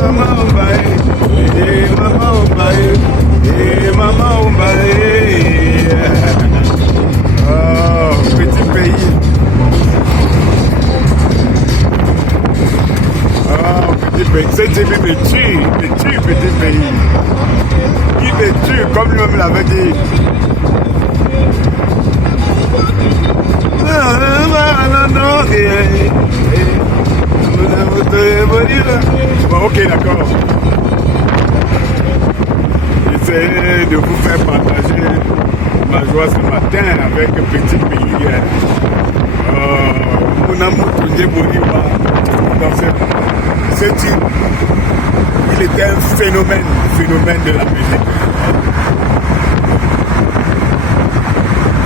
Maman Ombaye, Maman Ombaye, Maman Ombaye. Oh, petit pays. Oh, petit pays. C'est Jimmy me tue, petit pays. Il me tue, comme lui-même l'avait dit. Bon, ok, d'accord. J'essaie de vous faire partager ma joie ce matin avec un petit pays. Mon amour Toundé Bodiba, il était un phénomène de la musique.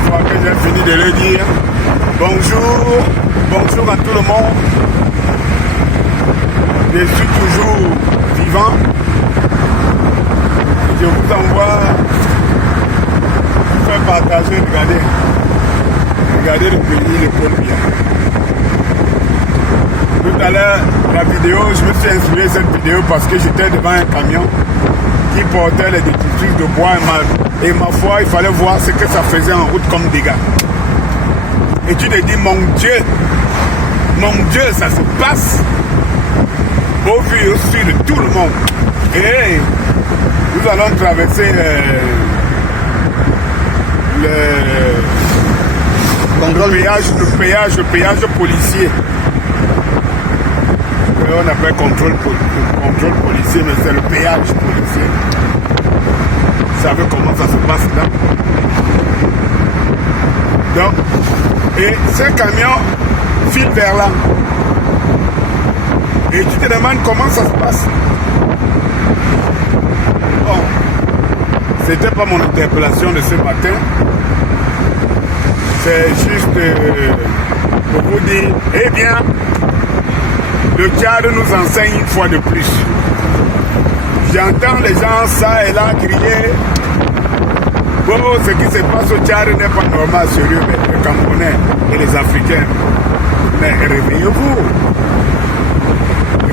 Une fois que j'ai fini de le dire, bonjour à tout le monde. Je suis toujours vivant. Je vous envoie faire partager, regardez le pays, le Colombien. Tout à l'heure, la vidéo, je me suis inspiré de cette vidéo parce que j'étais devant un camion qui portait les détritus de bois et ma foi, il fallait voir ce que ça faisait en route comme dégâts. Et tu te dis, mon Dieu, ça se passe au vu et au su de tout le monde. Et nous allons traverser le péage policier. On appelle contrôle policier, mais c'est le péage policier. Vous savez comment ça se passe là? Donc, et ce camion file vers là. Et tu te demandes comment ça se passe. Bon, c'était pas mon interpellation de ce matin. C'est juste pour vous dire, eh bien, le Tchad nous enseigne une fois de plus. J'entends les gens ça et là crier. Bon, ce qui se passe au Tchad n'est pas normal, sérieux, les Camerounais et les Africains. Mais réveillez-vous.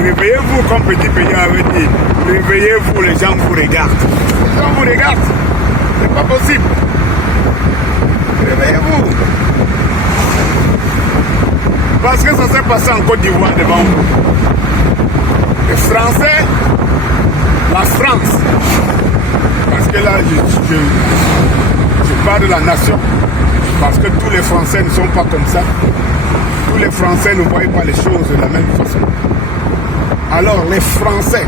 Réveillez-vous, comme petit pays avait dit. Réveillez-vous, les gens vous regardent. Les gens vous regardent. C'est pas possible. Réveillez-vous. Parce que ça s'est passé en Côte d'Ivoire devant vous. Les Français, la France. Parce que là, je parle de la nation. Parce que tous les Français ne sont pas comme ça. Tous les Français ne voient pas les choses de la même façon. Alors les Français,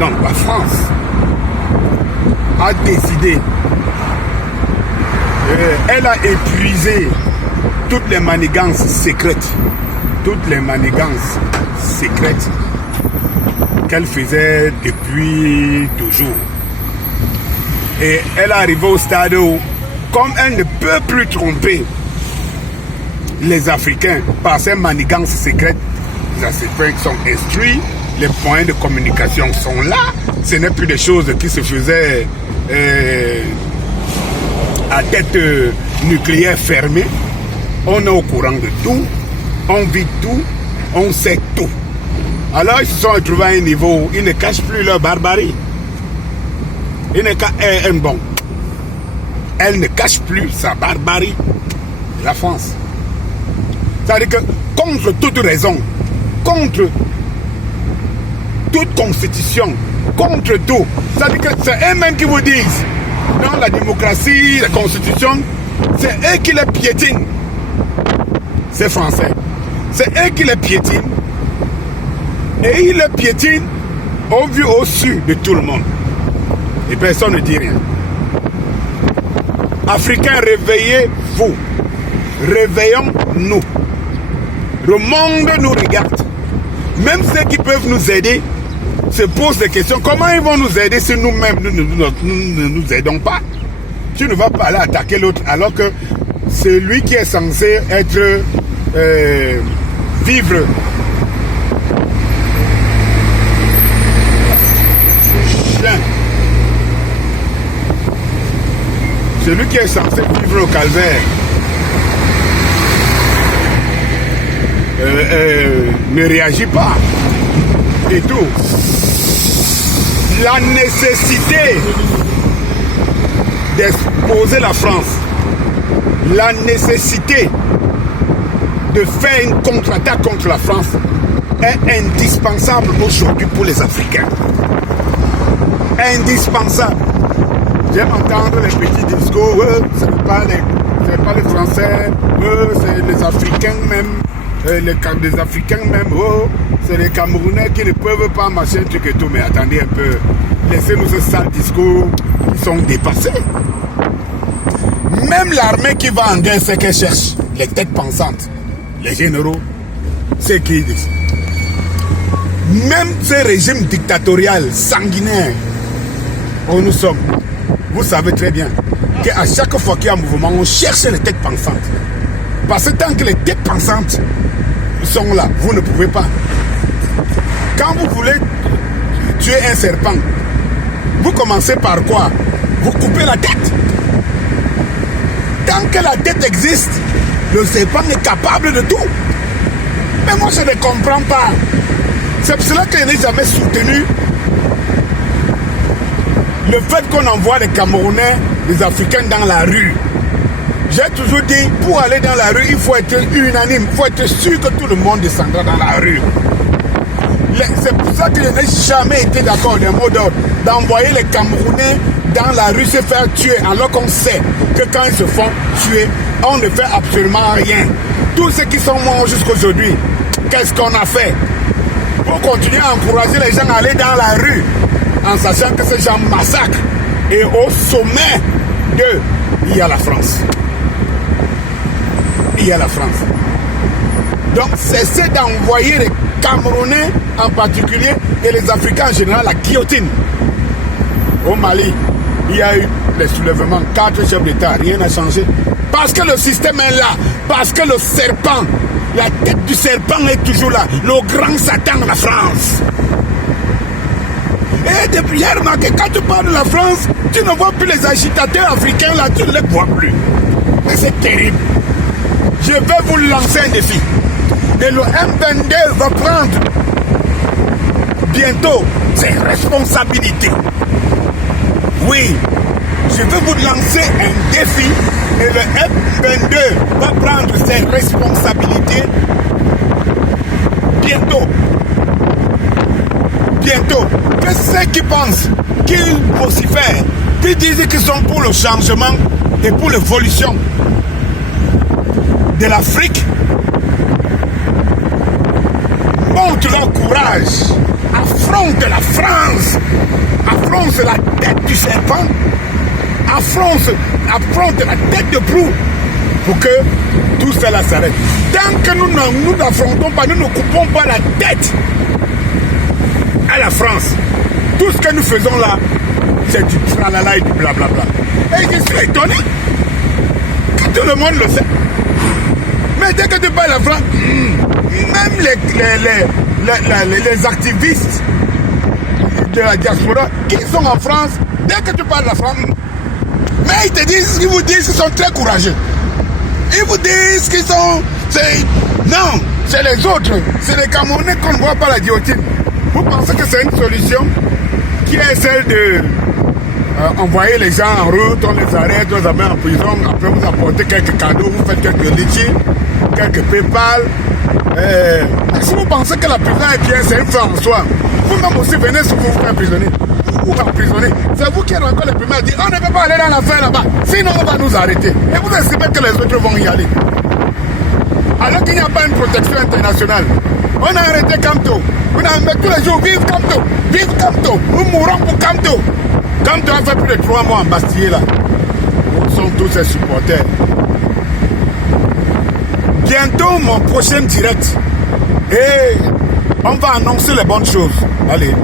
non, la France, a décidé, elle a épuisé toutes les manigances secrètes, qu'elle faisait depuis toujours. Et elle est arrivée au stade où, comme elle ne peut plus tromper les Africains par ces manigances secrètes, les Africains sont instruits, les points de communication sont là, ce n'est plus des choses qui se faisaient à tête nucléaire fermée. On est au courant de tout, on vit tout, on sait tout. Alors ils se sont retrouvés à un niveau où ils ne cachent plus leur barbarie. Elle ne cache plus sa barbarie, la France. C'est-à-dire que contre toute raison, contre toute constitution, contre tout, c'est-à-dire que c'est eux-mêmes qui vous disent, dans la démocratie, la constitution, c'est eux qui les piétinent. C'est français. C'est eux qui les piétinent. Et ils les piétinent au vu au su de tout le monde. Et personne ne dit rien. Africains, réveillez-vous. Réveillons-nous. Le monde nous regarde. Même ceux qui peuvent nous aider se posent des questions. Comment ils vont nous aider si nous-mêmes nous ne nous aidons pas? Tu ne vas pas aller attaquer l'autre alors que celui qui est censé être vivre celui qui est censé vivre au calvaire ne réagit pas et tout. La nécessité d'exposer la France, la nécessité de faire une contre-attaque contre la France est indispensable aujourd'hui pour les Africains. Indispensable. J'aime entendre les petits discours, ce n'est pas les Français, c'est les Africains même, les Africains même, c'est les Camerounais qui ne peuvent pas machin truc et tout. Mais attendez un peu, laissez-nous ce sale discours qui sont dépassés. Même l'armée qui va en guerre, c'est qu'elle cherche les têtes pensantes, les généraux, c'est qui disent. Même ces régimes dictatoriaux, sanguinaires, où nous sommes, vous savez très bien qu'à chaque fois qu'il y a un mouvement, on cherche les têtes pensantes. Parce que tant que les têtes pensantes sont là, vous ne pouvez pas. Quand vous voulez tuer un serpent, vous commencez par quoi? Vous coupez la tête. Tant que la tête existe, le serpent est capable de tout. Mais moi, je ne comprends pas. C'est pour cela que je n'ai jamais soutenu le fait qu'on envoie les Camerounais, les Africains dans la rue. J'ai toujours dit, pour aller dans la rue, il faut être unanime. Il faut être sûr que tout le monde descendra dans la rue. C'est pour ça que je n'ai jamais été d'accord d'un mot d'ordre d'envoyer les Camerounais dans la rue se faire tuer, alors qu'on sait que quand ils se font tuer, on ne fait absolument rien. Tous ceux qui sont morts jusqu'aujourd'hui, qu'est-ce qu'on a fait pour continuer à encourager les gens à aller dans la rue en sachant que ces gens massacrent? Et au sommet d'eux, il y a la France. Il y a la France. Donc cessez d'envoyer les Camerounais en particulier et les Africains en général la guillotine. Au Mali, il y a eu les soulèvements, 4 chefs d'État, rien n'a changé. Parce que le système est là, parce que le serpent, la tête du serpent est toujours là, le grand Satan de la France. Et depuis hier, remarqué, quand tu parles de la France, tu ne vois plus les agitateurs africains là, tu ne les vois plus. Et c'est terrible. Je vais vous lancer un défi. Et le M22 va prendre bientôt ses responsabilités. Oui, je vais vous lancer un défi et le M22 va prendre ses responsabilités bientôt. Bientôt. Que ceux qui pensent qu'ils vocifèrent, qui disent qu'ils sont pour le changement et pour l'évolution de l'Afrique, montrent leur courage, affrontent la France, affrontent la tête du serpent, affrontent la tête de proue pour que tout cela s'arrête. Tant que nous n'affrontons pas, nous ne coupons pas la tête à la France. Tout ce que nous faisons là, c'est du tralala et du blablabla. Et je suis étonné que tout le monde le sait. Mais dès que tu parles à la France, même les activistes de la diaspora qui sont en France, dès que tu parles de la France, mais ils vous disent qu'ils sont très courageux. Ils vous disent qu'ils sont... Non, c'est les autres, c'est les Camerounais qu'on ne voit pas la guillotine. Vous pensez que c'est une solution qui est celle de envoyer les gens en route, on les arrête, on les amène en prison, après vous apportez quelques cadeaux, vous faites quelques litchis, quelques PayPal. Si vous pensez que la prison est bien, c'est une fin en soi. Vous-même aussi venez sur vous faire emprisonner. Vous emprisonnez. C'est vous qui êtes encore les premiers à dire on ne peut pas aller dans la fin là-bas, sinon on va nous arrêter. Et vous estimez que les autres vont y aller. Alors qu'il n'y a pas une protection internationale. On a arrêté Kamto. On a mis tous les jours, vive Kamto, vive Kamto. Nous mourrons pour Kamto. Kamto a fait plus de 3 mois en Bastille là. Nous sommes tous ses supporters. Bientôt mon prochain direct. Et on va annoncer les bonnes choses. Allez.